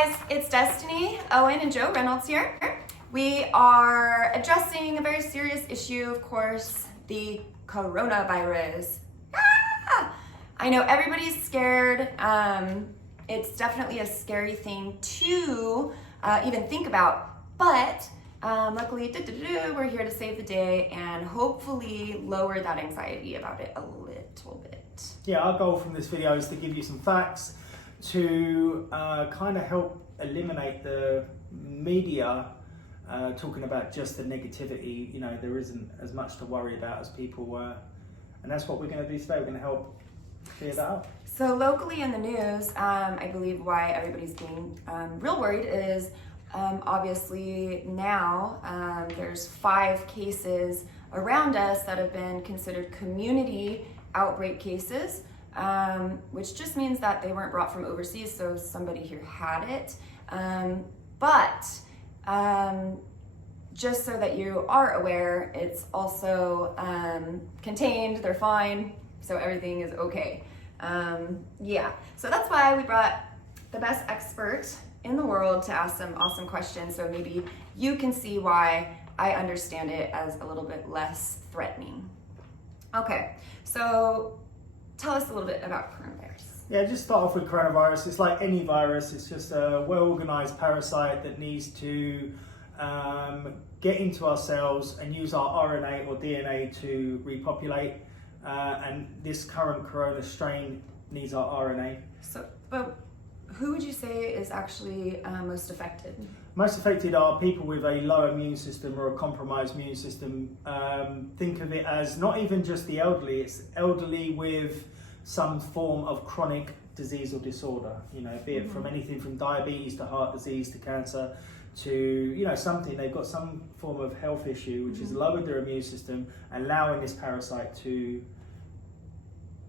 guys, it's Destiny, Owen, and Joe Reynolds here. We are addressing a very serious issue, of course, the coronavirus. I know everybody's scared. It's definitely a scary thing to even think about, but luckily we're here to save the day and hopefully lower that anxiety about it a little bit. Yeah, our goal from this video is to give you some facts to kind of help eliminate the media talking about just the negativity. You know, there isn't as much to worry about as people were, and that's what we're going to do today. We're going to help clear that up. So locally in the news, I believe why everybody's being real worried is obviously now there's 5 cases around us that have been considered community outbreak cases, which just means that they weren't brought from overseas, so somebody here had it. But just so that you are aware, it's also contained, they're fine, so everything is okay. Yeah, so that's why we brought the best expert in the world to ask some awesome questions, so maybe you can see why I understand it as a little bit less threatening. Okay, so tell us a little bit about coronavirus. Yeah, just start off with coronavirus. It's like any virus. It's just a well-organized parasite that needs to get into our cells and use our RNA or DNA to repopulate. And this current corona strain needs our RNA. So, but who would you say is actually most affected? Most affected are people with a low immune system or a compromised immune system. Think of it as not even just the elderly, it's elderly with some form of chronic disease or disorder, you know, be it from anything from diabetes to heart disease to cancer to, you know, something, they've got some form of health issue which has lowered their immune system, allowing this parasite to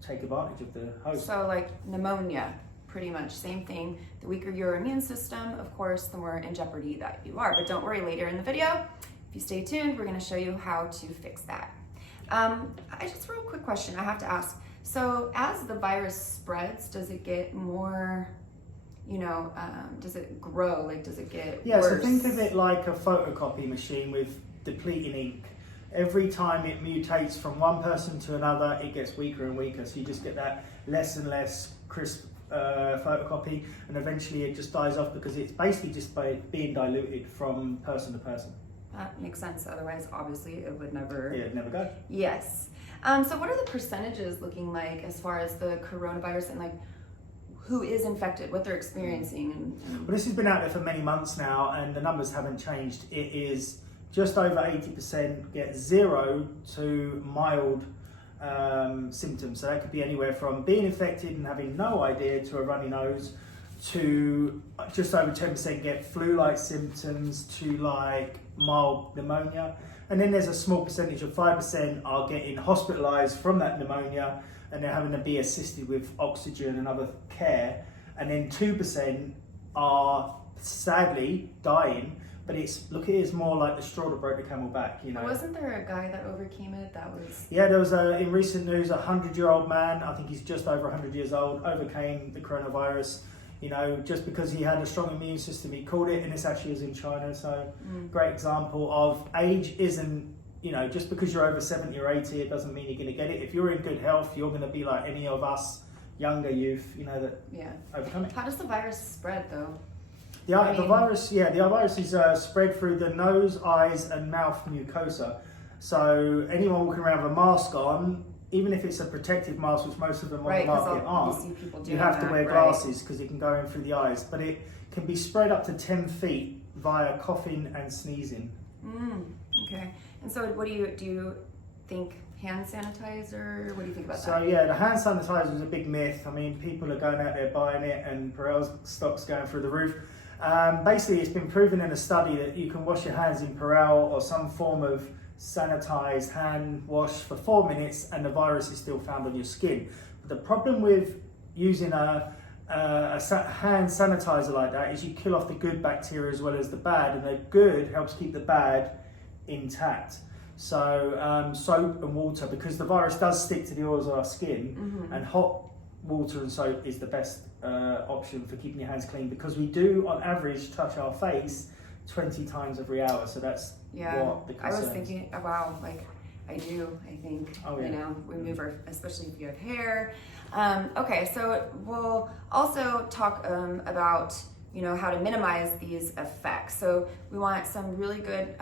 take advantage of the host. So like pneumonia, pretty much same thing. The weaker your immune system, of course, the more in jeopardy that you are. But don't worry, later in the video, if you stay tuned, we're going to show you how to fix that. Just a real quick question I have to ask. So as the virus spreads, does it get more, you know, does it grow? Like, does it get worse? So think of it like a photocopy machine with depleting ink. Every time it mutates from one person to another, it gets weaker and weaker. So you just get that less and less crisp photocopy, and eventually it just dies off because it's basically just by being diluted from person to person. That makes sense. Otherwise, obviously, it would never... Yeah, it'd never go. Yes. So what are the percentages looking like as far as the coronavirus and like who is infected, what they're experiencing? Well, this has been out there for many months now, and the numbers haven't changed. It is just over 80% get 0 to mild symptoms. So that could be anywhere from being infected and having no idea to a runny nose, to just over 10% get flu-like symptoms, to like mild pneumonia. And then there's a small percentage of 5% are getting hospitalized from that pneumonia and they're having to be assisted with oxygen and other care. And then 2% are sadly dying. But it's more like the straw that broke the camel back, you know. Wasn't there a guy that overcame it? That was... Yeah, there was in recent news, a 100-year-old man, I think he's just over 100 years old, overcame the coronavirus, you know, just because he had a strong immune system. He caught it, and this actually is in China, so great example of age isn't, you know, just because you're over 70 or 80, it doesn't mean you're going to get it. If you're in good health, you're going to be like any of us younger youth, you know, that overcome it. How does the virus spread, though? The virus is spread through the nose, eyes, and mouth mucosa. So anyone walking around with a mask on, even if it's a protective mask, which most of them on the market aren't, you have to wear glasses because it can go in through the eyes. But it can be spread up to 10 feet via coughing and sneezing. Okay. And so, what do you think? Hand sanitizer? What do you think about that? So yeah, the hand sanitizer is a big myth. I mean, people are going out there buying it, and Perel's stock's going through the roof. Basically, it's been proven in a study that you can wash your hands in Perel or some form of sanitized hand wash for 4 minutes, and the virus is still found on your skin. But the problem with using a hand sanitizer like that is you kill off the good bacteria as well as the bad, and the good helps keep the bad intact. So soap and water, because the virus does stick to the oils of our skin, and hot water and soap is the best option for keeping your hands clean, because we do on average touch our face 20 times every hour, so that's what the concern I was thinking, wow, like I think, we move our, especially if you have hair. Okay, so we'll also talk about, how to minimize these effects. So we want some really good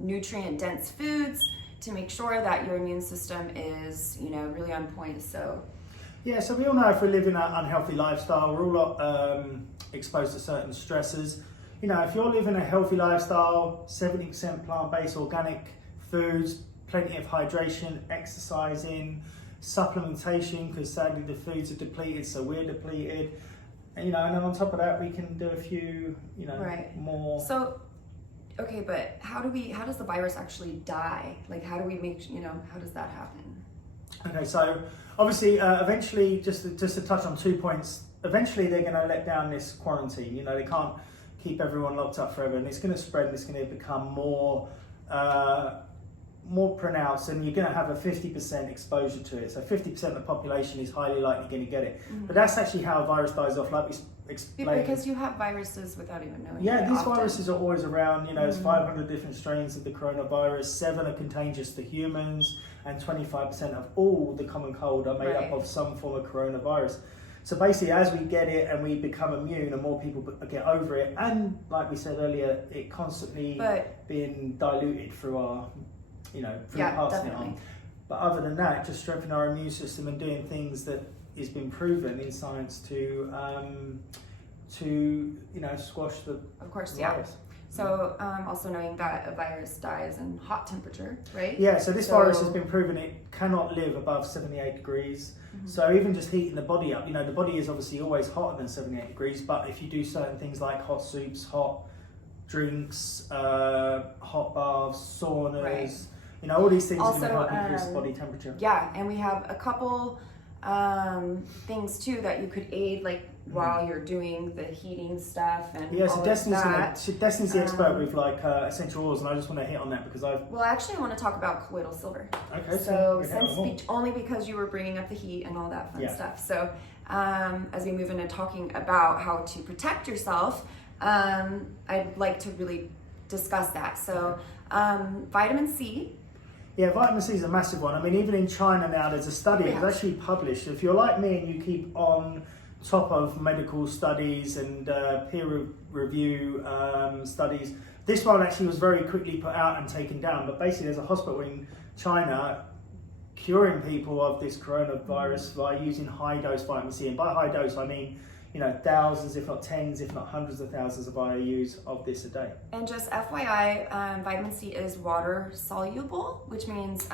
nutrient-dense foods to make sure that your immune system is, really on point. So so we all know if we live in an unhealthy lifestyle, we're all exposed to certain stressors. If you're living a healthy lifestyle, 70% plant-based organic foods, plenty of hydration, exercising, supplementation, because sadly the foods are depleted, so we're depleted. And then on top of that, we can do a few, more. So, okay, but how does the virus actually die? Like, how do we make, how does that happen? Okay, so obviously, eventually, just to touch on 2 points, eventually they're going to let down this quarantine. They can't keep everyone locked up forever, and it's going to spread, and it's going to become more pronounced, and you're going to have a 50% exposure to it. So 50% of the population is highly likely going to get it. Mm-hmm. But that's actually how a virus dies off, like we explained. Because you have viruses without even knowing. Yeah, these viruses are always around. There's 500 different strains of the coronavirus. 7 are contagious to humans, and 25% of all the common cold are made up of some form of coronavirus. So basically, as we get it and we become immune, and more people get over it, and like we said earlier, it constantly being diluted through our, through passing it on. But other than that, just strengthen our immune system and doing things that has been proven in science to squash the virus. So also knowing that a virus dies in hot temperature, right? Yeah, so this virus has been proven it cannot live above 78 degrees. Mm-hmm. So even just heating the body up, the body is obviously always hotter than 78 degrees, but if you do certain things like hot soups, hot drinks, hot baths, saunas, all these things are going to help increase body temperature. Yeah, and we have a couple things too that you could aid, like while you're doing the heating stuff and so Destiny's the expert with essential oils, and I just want to hit on that because I actually want to talk about colloidal silver. Okay. So only because you were bringing up the heat and all that fun stuff. So as we move into talking about how to protect yourself, I'd like to really discuss that. So vitamin C. Yeah, vitamin C is a massive one. I mean, even in China now, there's a study that was actually published. If you're like me and you keep on top of medical studies and peer review studies, this one actually was very quickly put out and taken down. But basically, there's a hospital in China curing people of this coronavirus by using high-dose vitamin C. And by high dose, I mean thousands, if not tens, if not hundreds of thousands of IUs of this a day. And just FYI, vitamin C is water soluble, which means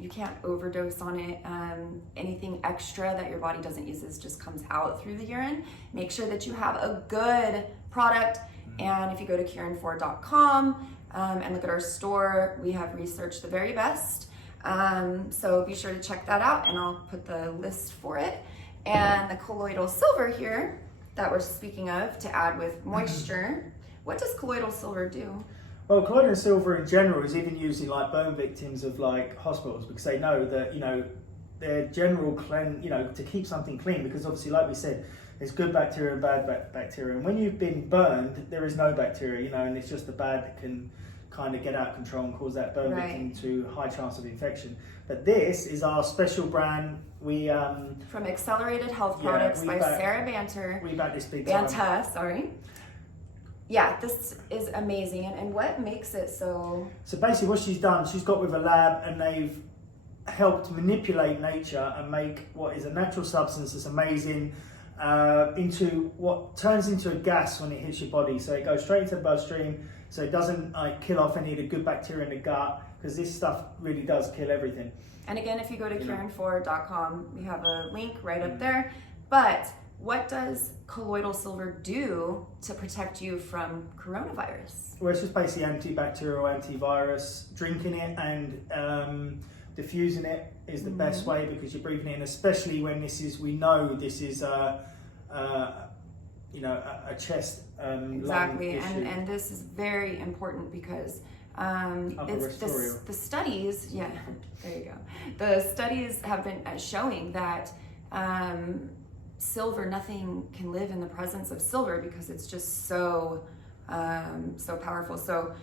you can't overdose on it. Anything extra that your body doesn't use just comes out through the urine. Make sure that you have a good product. And if you go to curein4.com and look at our store, we have researched the very best. So be sure to check that out, and I'll put the list for it. And the colloidal silver here that we're speaking of to add with moisture. What does colloidal silver do? Well, colloidal silver in general is even used in burn victims of hospitals, because they know that their general to keep something clean, because obviously, like we said, there's good bacteria and bad bacteria, and when you've been burned, there is no bacteria, and it's just the bad that can kind of get out of control and cause that burn victim to high chance of infection. But this is our special brand. We from Accelerated Health Products by Sarah Banter. We back this big time. Banta, sorry. Yeah, this is amazing. And what makes it so? So basically, what she's done, she's got with a lab, and they've helped manipulate nature and make what is a natural substance that's amazing into what turns into a gas when it hits your body. So it goes straight into the bloodstream. So it doesn't kill off any of the good bacteria in the gut, because this stuff really does kill everything. And again, if you go to curein4.com, we have a link right up there. But what does colloidal silver do to protect you from coronavirus? Well, it's just basically antibacterial, antivirus. Drinking it and diffusing it is the best way, because you're breathing it in, especially when we know this is a chest exactly, lung issue. And this is very important because the studies, there you go. The studies have been showing that silver, nothing can live in the presence of silver because it's just so powerful. So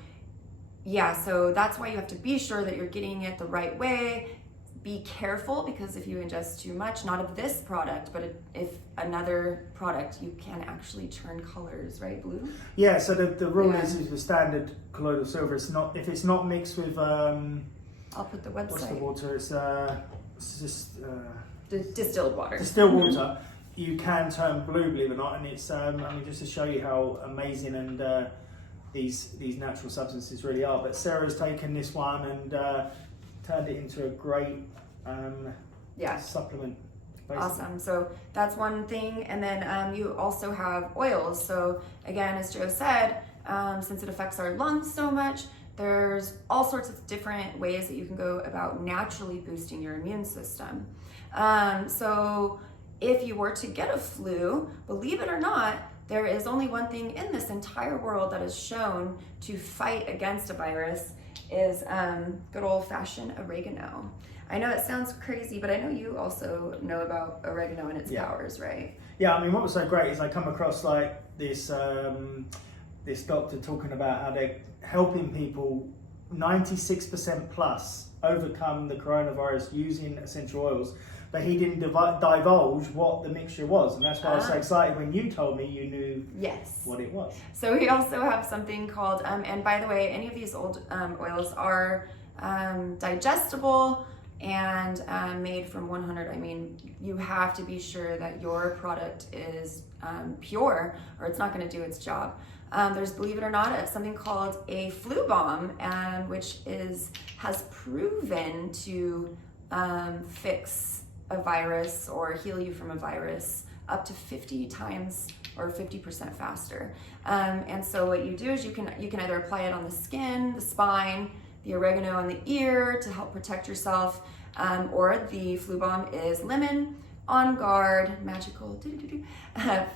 yeah, so that's why you have to be sure that you're getting it the right way. Be careful, because if you ingest too much, not of this product, but if another product, you can actually turn colors, right, Blue? Yeah, so the rule is the standard colloidal silver. It's not, if it's not mixed with I'll put the website. what's the water? It's just Distilled water. Distilled water. You can turn blue, believe it or not, and it's I mean, just to show you how amazing and these natural substances really are. But Sarah's taken this one and turned it into a great supplement. Basically. Awesome. So that's one thing. And then you also have oils. So again, as Joe said, since it affects our lungs so much, there's all sorts of different ways that you can go about naturally boosting your immune system. So if you were to get a flu, believe it or not, there is only one thing in this entire world that is shown to fight against a virus is good old-fashioned oregano. I know it sounds crazy, but I know you also know about oregano and its powers, right? Yeah, I mean, what was so great is I come across like this this doctor talking about how they're helping people 96% plus overcome the coronavirus using essential oils. But he didn't divulge what the mixture was, and that's why I was so excited when you told me you knew what it was. So we also have something called, and by the way, any of these old oils are digestible and made from 100. I mean, you have to be sure that your product is pure, or it's not going to do its job. There's, believe it or not, something called a flu bomb, which has proven to fix a virus or heal you from a virus up to 50 times or 50% faster. And so what you do is you can either apply it on the skin, the spine, the oregano on the ear to help protect yourself, or the flu bomb is lemon, On Guard, magical,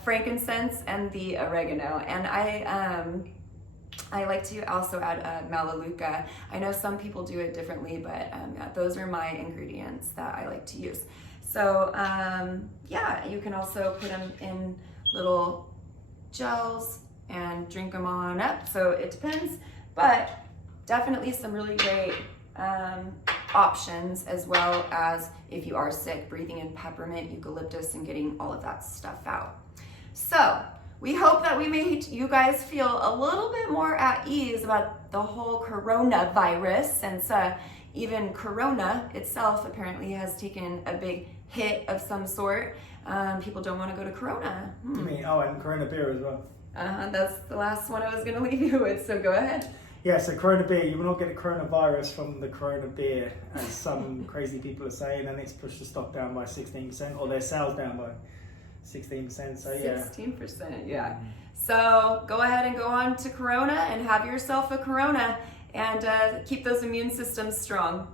frankincense, and the oregano. And I like to also add melaleuca. I know some people do it differently, but those are my ingredients that I like to use. So yeah, you can also put them in little gels and drink them on up. So it depends, but definitely some really great options, as well as if you are sick, breathing in peppermint, eucalyptus, and getting all of that stuff out. So we hope that we made you guys feel a little bit more at ease about the whole coronavirus, since even Corona itself apparently has taken a big hit of some sort. People don't want to go to Corona. You mean, and Corona beer as well. That's the last one I was going to leave you with, so go ahead. Yeah, so Corona beer, you will not get a coronavirus from the Corona beer, as some crazy people are saying, and it's pushed the stock down by 16%, or their sales down by 16%, so yeah. 16%, yeah. So go ahead and go on to Corona and have yourself a Corona, and keep those immune systems strong.